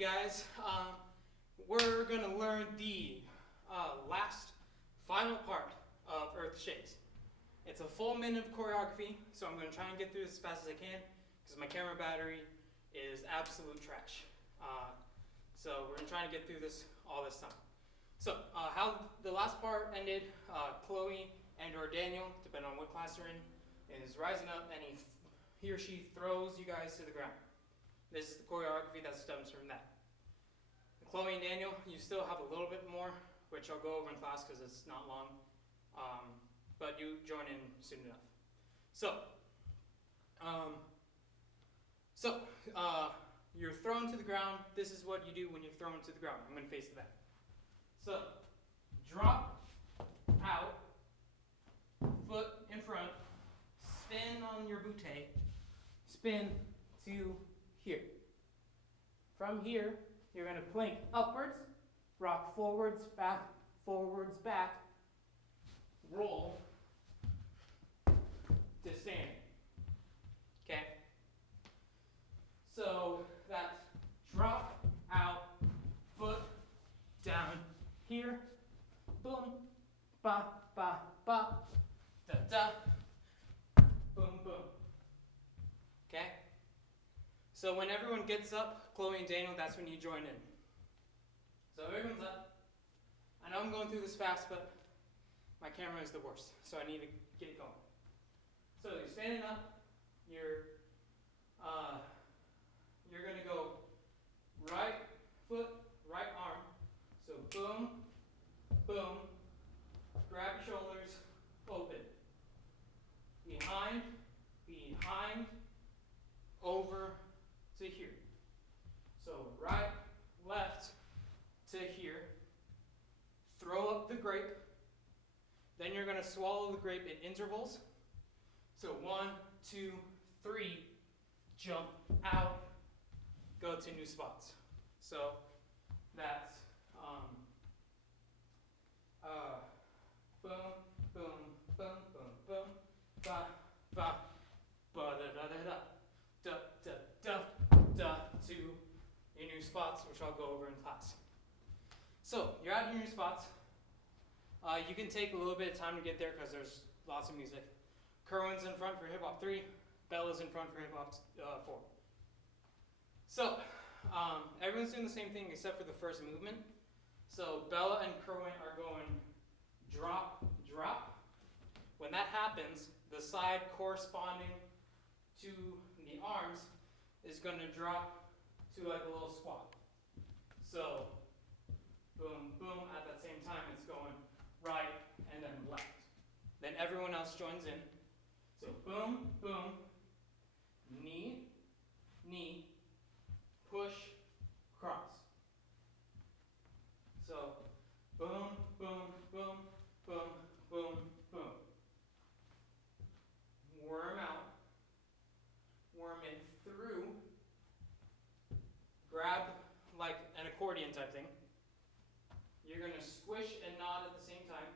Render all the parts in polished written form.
guys? We're going to learn the last final part of Earth Shakes. It's a full minute of choreography, so I'm going to try and get through this as fast as I can because my camera battery is absolute trash. So we're going to try and get through this all this time. So how the last part ended, Chloe and or Daniel, depending on what class you're in, is rising up and he or she throws you guys to the ground. This is the choreography that stems from that. Chloe and Daniel, you still have a little bit more, which I'll go over in class because it's not long, but you join in soon enough. So, you're thrown to the ground. This is what you do when you're thrown to the ground. I'm going to face the back. So, drop out, foot in front, spin on your bootay, spin to here. From here, you're going to plank upwards, rock forwards, back, roll to standing. Okay? So that's drop, out, foot, down, here, boom, ba, ba, ba, da, da, boom, boom. Okay? So when everyone gets up, Chloe and Daniel, that's when you join in. So everyone's up. I know I'm going through this fast, but my camera is the worst, so I need to get going. So you're standing up, you're gonna go right foot, right arm. So boom, boom, grab your shoulders, open. Behind, over to here. So right, left to here. Throw up the grape. Then you're going to swallow the grape in intervals. So 1, 2, 3, jump out, go to new spots. So that's boom, boom, boom, boom, boom, ba, ba, ba, da, da, da, da, da, da, da, to your new spots, which I'll go over in class. So you're at your new spots. You can take a little bit of time to get there because there's lots of music. Kerwin's in front for hip hop 3. Bella's in front for hip hop 4. So everyone's doing the same thing except for the first movement. So Bella and Kerwin are going drop, drop. When that happens, the side corresponding to the arms is going to drop to like a little squat. So boom, boom, at that same time it's going right and then left. Then everyone else joins in. So boom, boom, knee, knee, push, cross. So boom, boom, boom, boom, boom, boom. Worm out, worm in through, grab like an accordion type thing. You're going to squish and nod at the same time.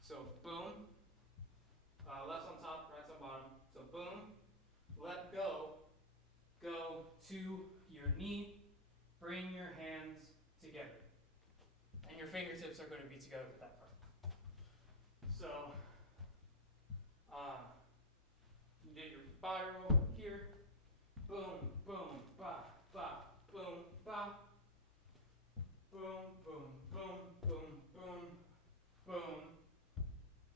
So boom, left's on top, right's on bottom. So boom, let go, go to your knee, bring your hands together. And your fingertips are going to be together with that part. So you did your body roll here. Boom, boom, ba, ba, boom, ba. Boom, boom, boom, boom, boom, boom,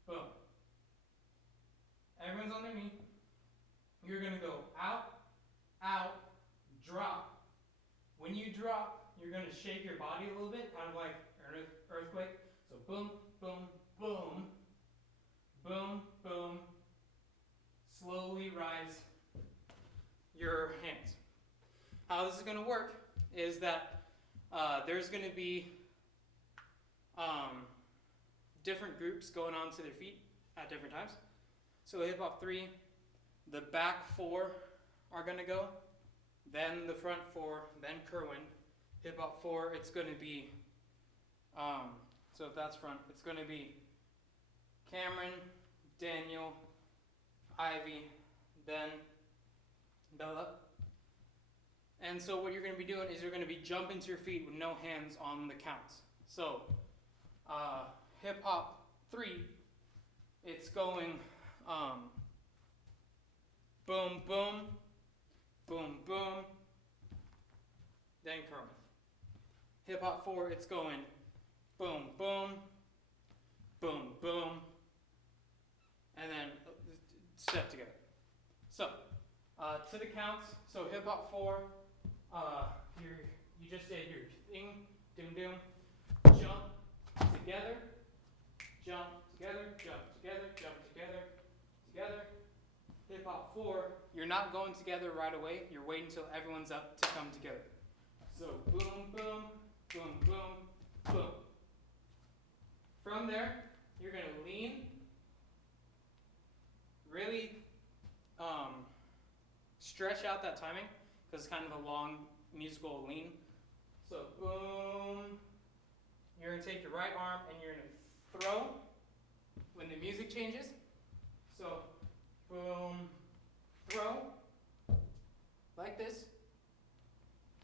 boom. Everyone's on their knee. You're going to go out, out, drop. When you drop, you're going to shake your body a little bit, kind of like an earthquake. So boom, boom, boom, boom, boom. Slowly rise your hands. How this is going to work is that there's going to be different groups going on to their feet at different times. So hip hop 3, the back 4 are going to go, then the front 4, then Kerwin. Hip hop 4, it's going to be, so if that's front, it's going to be Cameron, Daniel, Ivy, then Bella. And so what you're going to be doing is you're going to be jumping to your feet with no hands on the counts. So hip hop 3, it's going boom, boom, boom, boom, then curl. Hip hop 4, it's going boom, boom, boom, boom, and then step together. So to the counts, so hip hop 4, you just did your thing, doom doom, jump together, jump together, jump together, jump together, together. Hip hop 4, you're not going together right away, you're waiting until everyone's up to come together. So boom, boom, boom, boom, boom. From there, you're going to lean, really stretch out that timing, because it's kind of a long musical lean. So boom, you're going to take your right arm and you're going to throw when the music changes. So boom, throw, like this.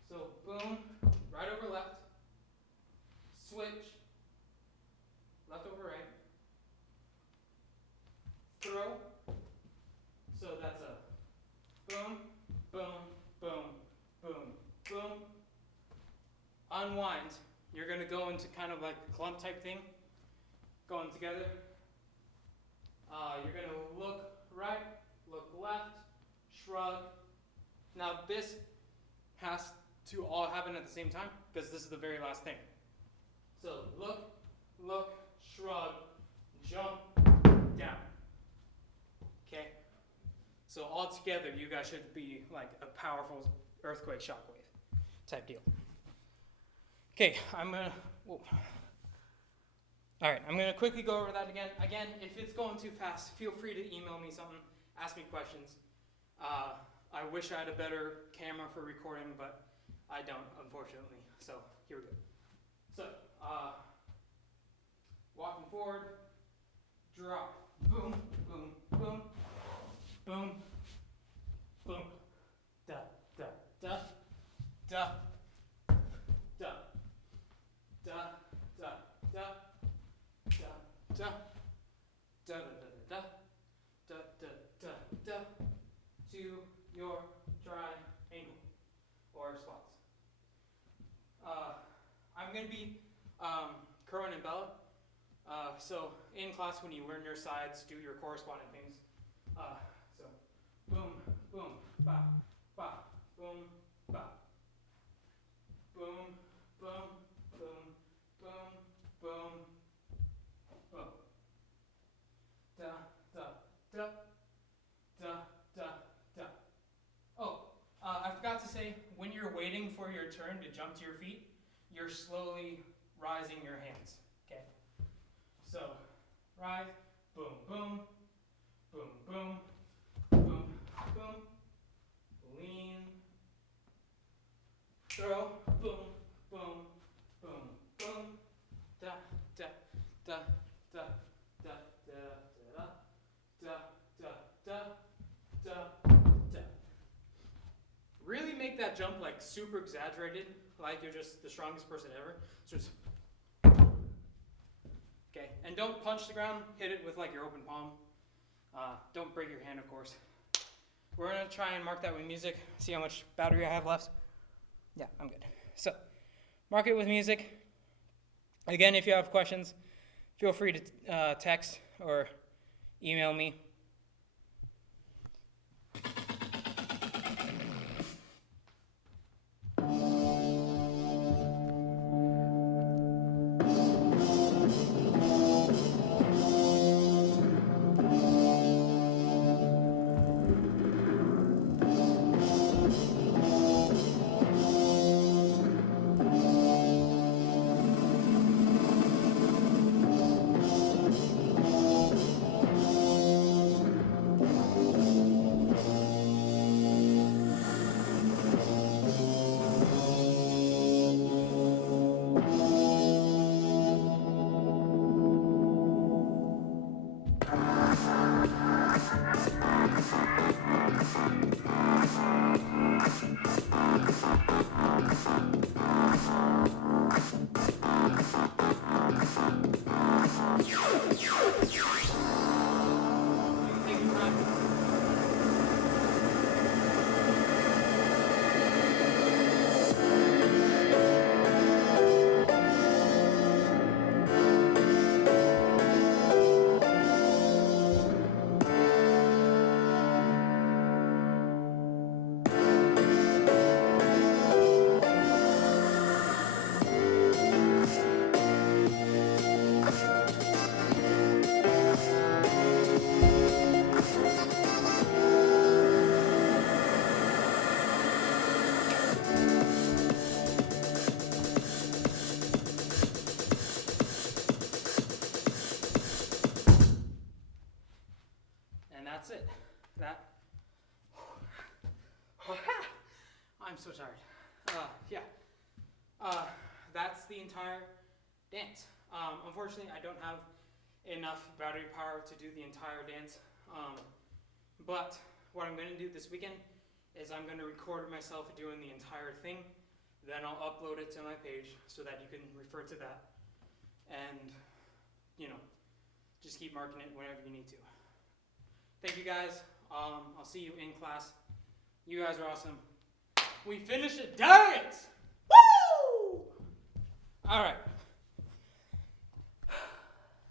So boom, right over left, switch, left over right, throw. So that's a boom, boom, boom, boom, boom. Unwind. You're going to go into kind of like a clump type thing, going together. You're going to look right, look left, shrug. Now this has to all happen at the same time because this is the very last thing. So look, shrug, jump, down. Okay? So all together, you guys should be like a powerful earthquake shockwave type deal. Okay, I'm gonna quickly go over that again. Again, if it's going too fast, feel free to email me something, ask me questions. I wish I had a better camera for recording, but I don't, unfortunately. So here we go. So, walking forward, drop, boom, boom, boom, boom, boom, da, da, da, da, da, da, da, da, da, da, da, da, da, da, da, da, da, to your triangle or slots. I'm going to be Kerwin and Bella. So in class, when you learn your sides, do your corresponding things. So boom, boom, ba, ba, boom, ba, boom, boom, boom, boom, boom, boom, da, da, da, da, da, da. Oh, I forgot to say, when you're waiting for your turn to jump to your feet, you're slowly rising your hands, okay? So, rise, boom, boom, boom, boom, boom, boom, lean, throw, boom, boom, boom, boom, da, da, da, da, da, da, da, da, da, da, da, da. Really make that jump like super exaggerated, like you're just the strongest person ever. So just, okay, and don't punch the ground, hit it with like your open palm. Don't break your hand, of course. We're gonna try and mark that with music, see how much battery I have left. Yeah, I'm good. So, mark it with music. Again, if you have questions, feel free to text or email me. I'm so tired. Yeah. That's the entire dance. Unfortunately, I don't have enough battery power to do the entire dance. But what I'm going to do this weekend is I'm going to record myself doing the entire thing. Then I'll upload it to my page so that you can refer to that. And, just keep marking it whenever you need to. Thank you guys. I'll see you in class. You guys are awesome. We finished a dance! Woo! All right.